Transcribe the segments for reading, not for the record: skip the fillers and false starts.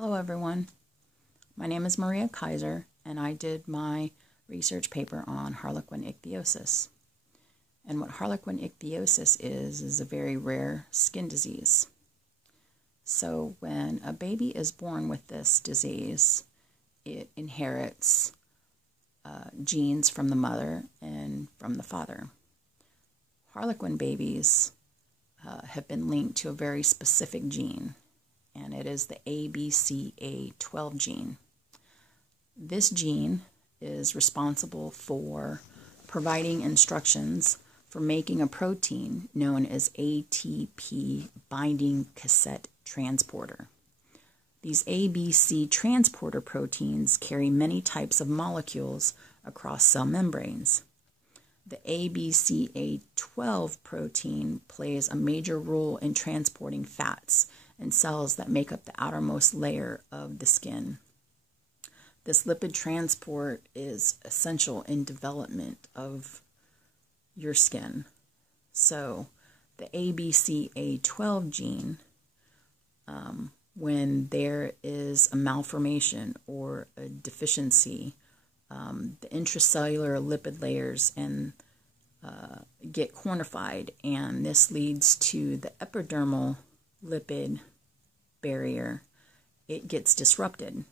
Hello everyone, my name is Maria Kaiser and I did my research paper on Harlequin Ichthyosis. And what Harlequin Ichthyosis is a very rare skin disease. So when a baby is born with this disease, it inherits genes from the mother and from the father. Harlequin babies have been linked to a very specific gene, and it is the ABCA12 gene. This gene is responsible for providing instructions for making a protein known as ATP binding cassette transporter. These ABC transporter proteins carry many types of molecules across cell membranes. The ABCA12 protein plays a major role in transporting fats and cells that make up the outermost layer of the skin. This lipid transport is essential in development of your skin. So the ABCA12 gene, when there is a malformation or a deficiency, the intracellular lipid layers get cornified, and this leads to the epidermal lipid barrier. It gets disrupted.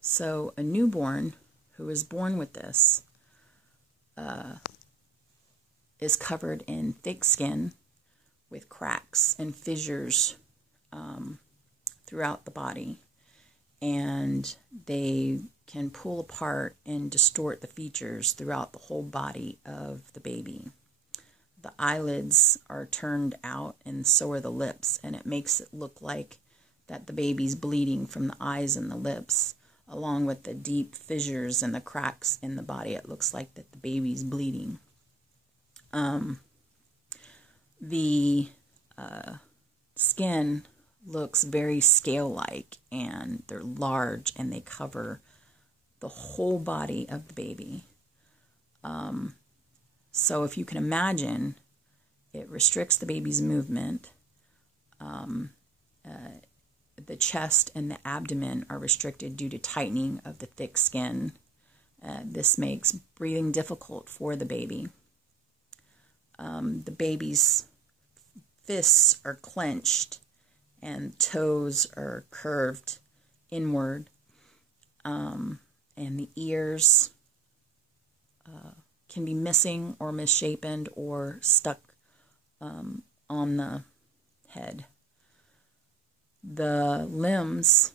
So a newborn who is born with this is covered in thick skin with cracks and fissures throughout the body, and they can pull apart and distort the features throughout the whole body of the baby. The eyelids are turned out, and so are the lips, and it makes it look like that the baby's bleeding from the eyes and the lips, along with the deep fissures and the cracks in the body. It looks like that the baby's bleeding. The skin looks very scale-like, and they're large, and they cover the whole body of the baby. So if you can imagine, it restricts the baby's movement. The chest and the abdomen are restricted due to tightening of the thick skin. This makes breathing difficult for the baby. The baby's fists are clenched and toes are curved inward, and the ears can be missing or misshapen or stuck on the head. The limbs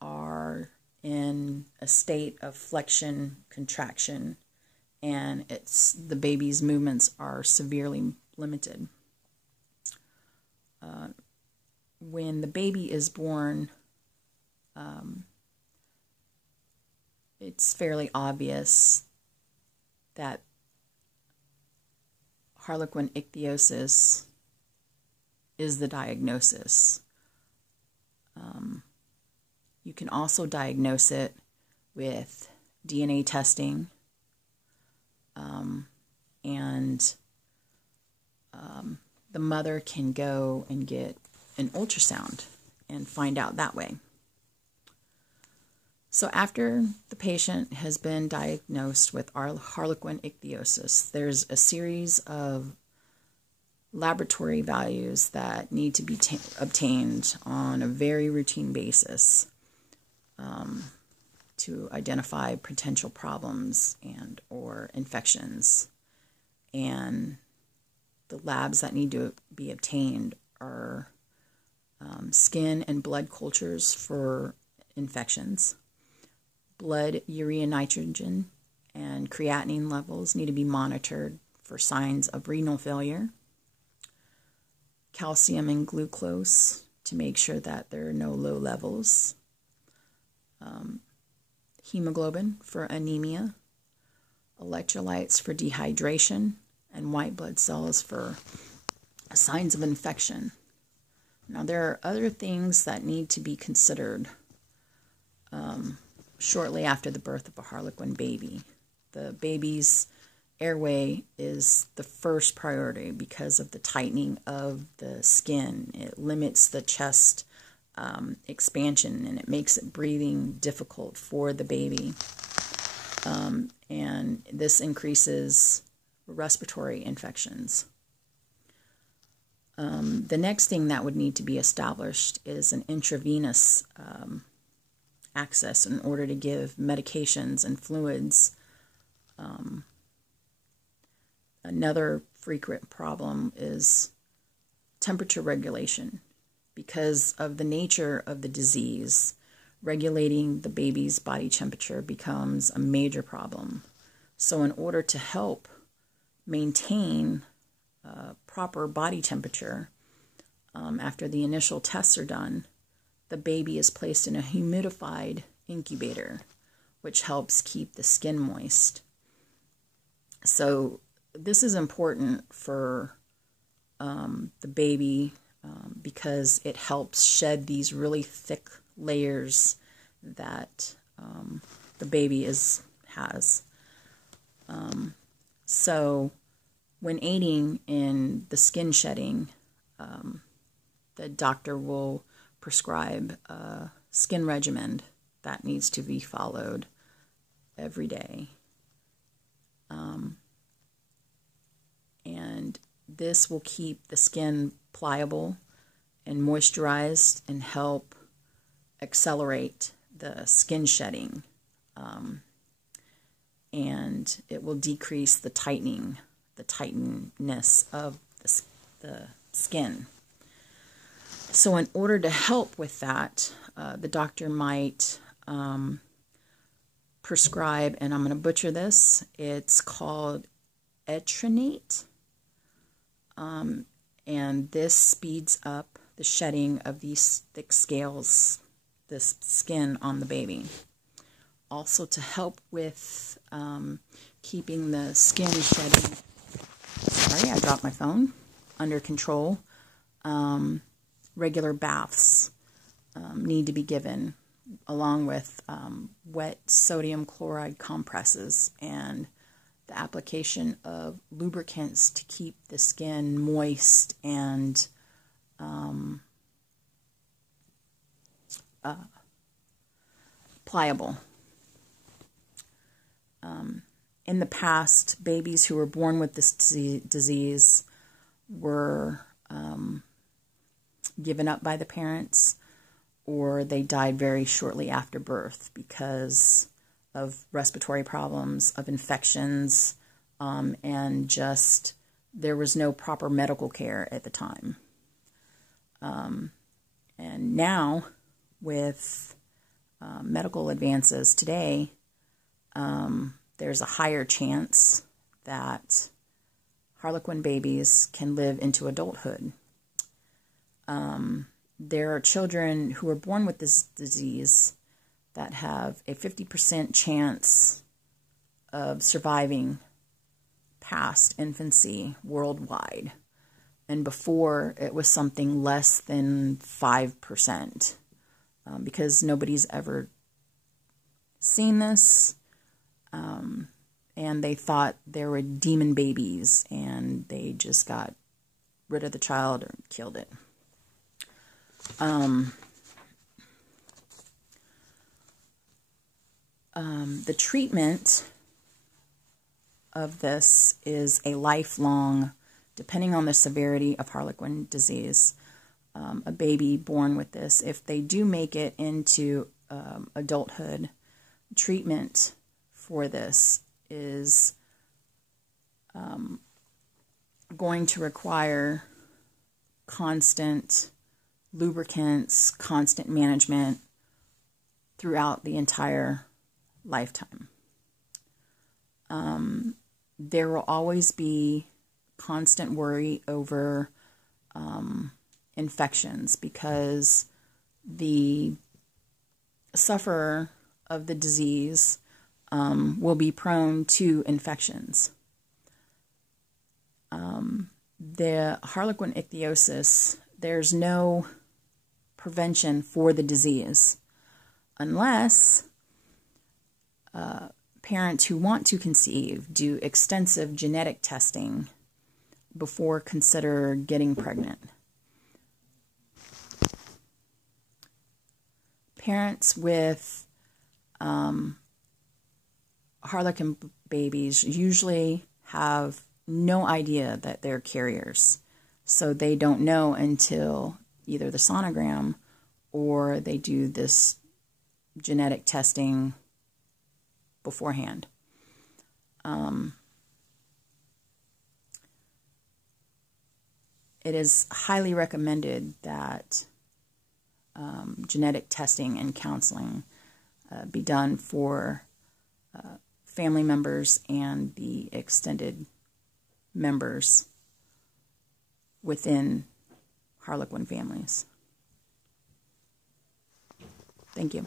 are in a state of flexion, contraction, and the baby's movements are severely limited. When the baby is born, it's fairly obvious that Harlequin Ichthyosis is the diagnosis. You can also diagnose it with DNA testing, and the mother can go and get an ultrasound and find out that way. So after the patient has been diagnosed with Harlequin Ichthyosis, there's a series of laboratory values that need to be obtained on a very routine basis to identify potential problems and or infections. And the labs that need to be obtained are skin and blood cultures for infections. Blood urea nitrogen and creatinine levels need to be monitored for signs of renal failure. Calcium and glucose to make sure that there are no low levels. Hemoglobin for anemia. Electrolytes for dehydration. And white blood cells for signs of infection. Now, there are other things that need to be considered shortly after the birth of a Harlequin baby. The baby's airway is the first priority because of the tightening of the skin. It limits the chest expansion, and it makes it breathing difficult for the baby. And this increases respiratory infections. The next thing that would need to be established is an intravenous access in order to give medications and fluids. Another frequent problem is temperature regulation. Because of the nature of the disease, regulating the baby's body temperature becomes a major problem. So in order to help maintain proper body temperature, after the initial tests are done, the baby is placed in a humidified incubator, which helps keep the skin moist. So this is important for the baby because it helps shed these really thick layers that the baby has. So when aiding in the skin shedding, the doctor will prescribe a skin regimen that needs to be followed every day. And this will keep the skin pliable and moisturized and help accelerate the skin shedding. And it will decrease the tightness of the skin. So in order to help with that, the doctor might prescribe, and I'm going to butcher this, it's called etranate. And this speeds up the shedding of these thick scales, this skin on the baby. Also to help with keeping the skin shedding, sorry, I dropped my phone, under control, regular baths need to be given, along with wet sodium chloride compresses and the application of lubricants to keep the skin moist and pliable. In the past, babies who were born with this disease were given up by the parents, or they died very shortly after birth because of respiratory problems, of infections, and just there was no proper medical care at the time. And now, with medical advances today, there's a higher chance that Harlequin babies can live into adulthood. There are children who are born with this disease that have a 50% chance of surviving past infancy worldwide. And before, it was something less than 5%, because nobody's ever seen this, and they thought there were demon babies, and they just got rid of the child or killed it. The treatment of this is a lifelong, depending on the severity of Harlequin disease. A baby born with this, if they do make it into adulthood, treatment for this is going to require constant lubricants, constant management throughout the entire lifetime. There will always be constant worry over infections, because the sufferer of the disease will be prone to infections. The Harlequin Ichthyosis, there's no prevention for the disease unless parents who want to conceive do extensive genetic testing before consider getting pregnant. Parents with Harlequin babies usually have no idea that they're carriers. So they don't know until either the sonogram or they do this genetic testing beforehand. It is highly recommended that genetic testing and counseling be done for family members and the extended members within Harlequin families. Thank you.